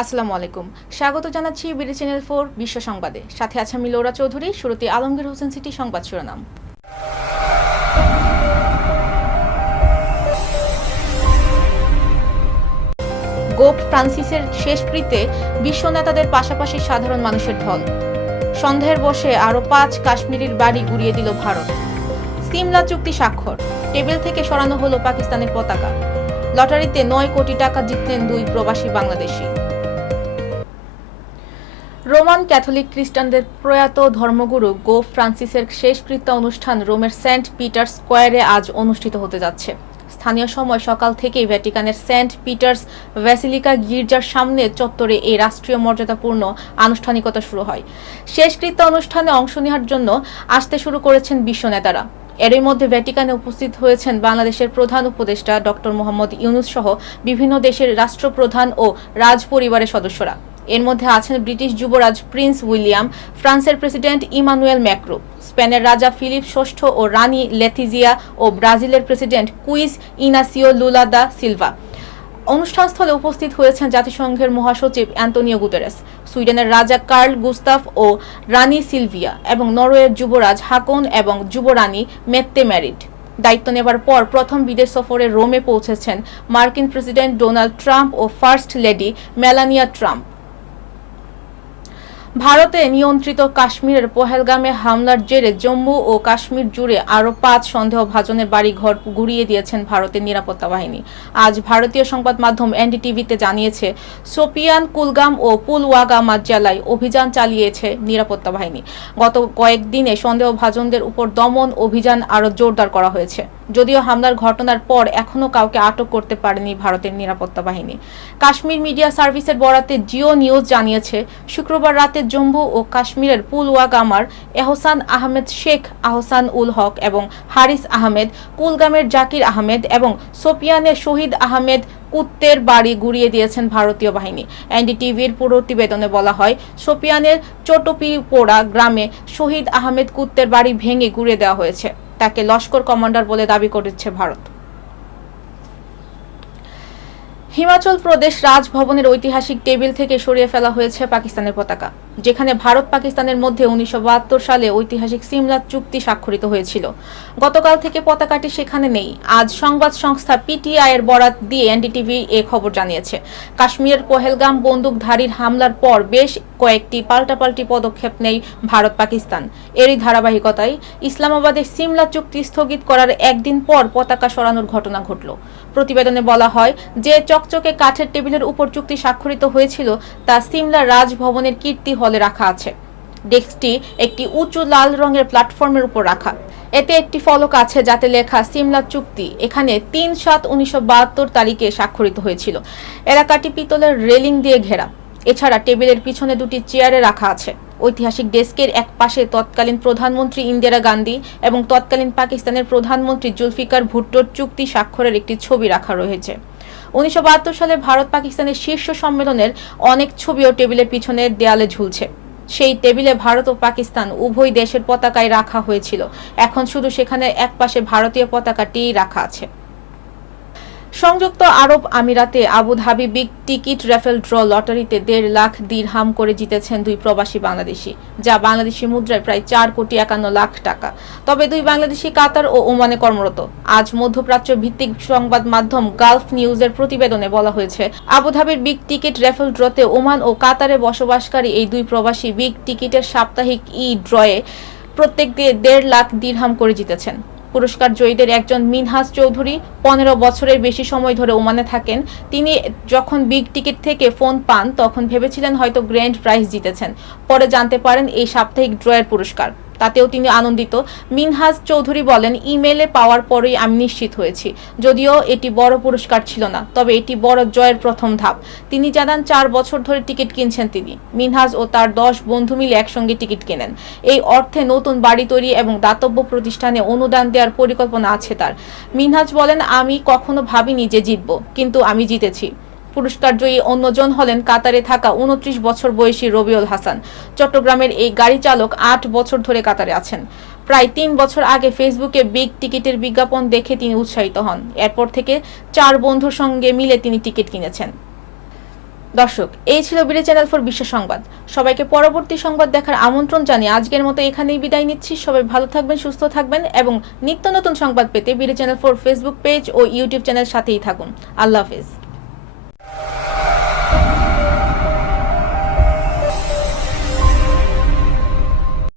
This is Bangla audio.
আসসালামু আলাইকুম। স্বাগত জানাচ্ছি বিডি চ্যানেল 4 বিশ্ব সংবাদে। সাথে আছে আমি লৌরা চৌধুরী। শুরুতে আলমগীর হোসেন সিটি সংবাদ শিরোনাম। গোপ ফ্রান্সিসের শেষকৃত্যে বিশ্ব নেতাদের পাশাপাশি সাধারণ মানুষের ঢল। সন্দেহের বশে আরও 5 কাশ্মীরির বাড়ি গুড়িয়ে দিল ভারত। সিমলা চুক্তি স্বাক্ষর, টেবিল থেকে সরানো হলো পাকিস্তানের পতাকা। লটারিতে 9 কোটি টাকা জিতলেন 2 প্রবাসী বাংলাদেশি। রোমান ক্যাথলিক খ্রিস্টানদের প্রয়াত ধর্মগুরু গোপ ফ্রান্সিসের শেষকৃত্য অনুষ্ঠান রোমের সেন্ট পিটার্স স্কোয়ারে আজ অনুষ্ঠিত হতে যাচ্ছে। স্থানীয় সময় সকাল থেকেই ভ্যাটিকানের সেন্ট পিটার্স ব্যাসিলিকা গির্জার সামনে চত্বরে এই রাষ্ট্রীয় মর্যাদাপূর্ণ আনুষ্ঠানিকতা শুরু হয়। শেষকৃত্য অনুষ্ঠানে অংশ নেওয়ার জন্য আসতে শুরু করেছেন বিশ্ব নেতারা। এরই মধ্যে ভ্যাটিকানে উপস্থিত হয়েছেন বাংলাদেশের প্রধান উপদেষ্টা ডক্টর মোহাম্মদ ইউনূস সহ বিভিন্ন দেশের রাষ্ট্রপ্রধান ও রাজপরিবারের সদস্যরা। এর মধ্যে আছেন ব্রিটিশ যুবরাজ প্রিন্স উইলিয়াম, ফ্রান্সের প্রেসিডেন্ট ইমানুয়েল ম্যাক্রো, স্পেনের রাজা ফিলিপ ষষ্ঠ ও রানী লেথিজিয়া ও ব্রাজিলের president Luiz Inacio Lula da Silva. অনুষ্ঠানস্থলে উপস্থিত হয়েছেন জাতিসংঘের মহাসচিব অ্যান্তোনিও গুতেরেস, সুইডেনের রাজা কার্ল গুস্তাফ ও রানী সিলভিয়া এবং নরওয়ের যুবরাজ হাকন এবং যুবরানী মেত্তে ম্যারিড। দায়িত্ব নেবার পর প্রথম বিদেশ সফরে রোমে পৌঁছেছেন মার্কিন প্রেসিডেন্ট ডোনাল্ড ট্রাম্প ও ফার্স্ট লেডি মেলানিয়া ট্রাম্প। ভারতে নিয়ন্ত্রিত কাশ্মীরের পহেলগামে হামলার জেরে জম্মু ও কাশ্মীর জুড়ে আরও 5 সন্দেহভাজনের বাড়িঘর গুড়িয়ে দিয়েছেন ভারতের নিরাপত্তা বাহিনী। আজ ভারতীয় সংবাদ মাধ্যম এনডিটিভিতে জানিয়েছে, শোপিয়ান, কুলগাম ও পুলওয়ামা জেলায় অভিযান চালিয়েছে নিরাপত্তা বাহিনী। গত কয়েকদিনে সন্দেহভাজনদের উপর দমন অভিযান আরও জোরদার করা হয়েছে। যদিও হামলার ঘটনার পর এখনও কাউকে আটক করতে পারেনি ভারতের নিরাপত্তা বাহিনী। কাশ্মীর মিডিয়া সার্ভিসের বরাতে জিও নিউজ জানিয়েছে, শুক্রবার রাতে জম্মু ও কাশ্মীরের পুলওয়ামার এহসান আহমেদ, শেখ আহসান উল হক এবং হারিস আহমেদ, কুলগামের জাকির আহমেদ এবং সোপিয়ানের শহীদ আহমেদ কুত্তের বাড়ি গুড়িয়ে দিয়েছেন ভারতীয় বাহিনী। এনডিটিভির প্রতিবেদনে বলা হয়, সোপিয়ানের চটপিপোড়া গ্রামে শহীদ আহমেদ কুত্তের বাড়ি ভেঙে গুড়িয়ে দেওয়া হয়েছে। তাকে লস্কর কমান্ডার বলে দাবি করেছে ভারত। হিমাচল প্রদেশ রাজভবনের ঐতিহাসিক টেবিল থেকে সরিয়ে ফেলা হয়েছে পাকিস্তানের পতাকা, যেখানে ভারত পাকিস্তানের মধ্যে 1972 সালে ঐতিহাসিক সিমলা চুক্তি স্বাক্ষরিত হয়েছিল। গতকাল থেকে পতাকাটি সেখানে নেই। আজ সংবাদ সংস্থা পিটিআই এর বরাত দিয়ে এনডিটিভি এ খবর জানিয়েছে। কাশ্মীরের পহেলগাম বন্দুকধারীর হামলার পর বেশ কয়েকটি পাল্টাপাল্টি পদক্ষেপ নেয় ভারত পাকিস্তান। এরই ধারাবাহিকতায় ইসলামাবাদে সিমলা চুক্তি স্থগিত করার একদিন পর পতাকা সরানোর ঘটনা ঘটল। প্রতিবেদনে বলা হয়, যে চকচকে কাঠের টেবিলের উপর চুক্তি স্বাক্ষরিত হয়েছিল তা সিমলা রাজভবনের কীর্তি হলে রাখা আছে। ডেস্কটি একটি উঁচু লাল রঙের প্ল্যাটফর্মের উপর রাখা। এতে একটি ফলক আছে যাতে লেখা সিমলা চুক্তি এখানে 3/7/1972 তারিখে স্বাক্ষরিত হয়েছিল। এলাকাটি পিতলের রেলিং দিয়ে ঘেরা। এছাড়া টেবিলের পিছনে 2টি চেয়ারে রাখা আছে। ঐতিহাসিক ডেস্কের এক পাশে তৎকালীন প্রধানমন্ত্রী ইন্দিরা গান্ধী এবং তৎকালীন পাকিস্তানের প্রধানমন্ত্রী জুলফিকার ভুট্টোর চুক্তি স্বাক্ষরের একটি ছবি রাখা রয়েছে। 1972 সালে ভারত পাকিস্তানের শীর্ষ সম্মেলনের অনেক ছবিও টেবিলের পিছনের দেয়ালে ঝুলছে। সেই টেবিলে ভারত ও পাকিস্তান উভয় দেশের পতাকায় রাখা হয়েছিল। এখন শুধু সেখানে একপাশে ভারতীয় পতাকাটিই রাখা আছে। সংযুক্ত আরব আমিরাতে Abu Dhabi big ticket raffle draw লটারিতে 1.5 লাখ দিরহাম করে জিতেছেন 2 প্রবাসী বাংলাদেশি, যা বাংলাদেশি মুদ্রায় প্রায় 4,51,00,000 টাকা। তবে 2 বাংলাদেশি কাতার ও ওমানে কর্মরত। আজ মধ্যপ্রাচ্য ভিত্তিক সংবাদ মাধ্যম গালফ নিউজের প্রতিবেদনে বলা হয়েছে, আবুধাবির বিগ টিকিট রেফেল ড্রতে ওমান ও কাতারে বসবাসকারী এই 2 প্রবাসী বিগ টিকিটের সাপ্তাহিক ড্রয়ে প্রত্যেক দিয়ে 1.5 লাখ দিরহাম করে জিতেছেন। পুরস্কার জয়ীদের একজন মিনহাজ চৌধুরী 15 বছরের বেশি সময় ধরে ওমানে থাকেন। তিনি যখন বিগ টিকিট থেকে ফোন পান তখন ভেবেছিলেন হয়তো গ্র্যান্ড প্রাইজ জিতেছেন। পরে জানতে পারেন এই সাপ্তাহিক ড্রয়ের পুরস্কার। তাতেও তিনি আনন্দিত। মিনহাজ চৌধুরী বলেন, ইমেলে পাওয়ার পরেই আমি নিশ্চিত হয়েছি। যদিও এটি বড় পুরস্কার ছিল না, তবে এটি বড় জয়ের প্রথম ধাপ। তিনি জানান 4 বছর ধরে টিকিট কিনছেন তিনি। মিনহাজ ও তার 10 বন্ধু মিলে একসঙ্গে টিকিট কেনেন। এই অর্থে নতুন বাড়ি তৈরি এবং দাতব্য প্রতিষ্ঠানে অনুদান দেওয়ার পরিকল্পনা আছে তার। মিনহাজ বলেন, আমি কখনো ভাবিনি যে জিতব, কিন্তু আমি জিতেছি। পুরস্কার জয়ী অন্যজন হলেন কাতারে থাকা 29 বছর বয়সী রবিউল হাসান। চট্টগ্রামের এই গাড়ি চালক 8 বছর ধরে কাতারে আছেন। প্রায় 3 বছর আগে ফেসবুকে বিগ টিকিটের বিজ্ঞাপন দেখে তিনি উৎসাহিত হন। এরপর থেকে 4 বন্ধুর সঙ্গে মিলে তিনি টিকিট কিনেছেন। দর্শক, এই ছিল বিডি চ্যানেল 4 বিশ্ব সংবাদ। সবাইকে পরবর্তী সংবাদ দেখার আমন্ত্রণ জানিয়ে আজকের মতো এখানেই বিদায় নিচ্ছি। সবাই ভালো থাকবেন, সুস্থ থাকবেন এবং নিত্য নতুন সংবাদ পেতে বিডি চ্যানেল 4 ফেসবুক পেজ ও ইউটিউব চ্যানেল সাথেই থাকুন। আল্লাহ হাফেজ।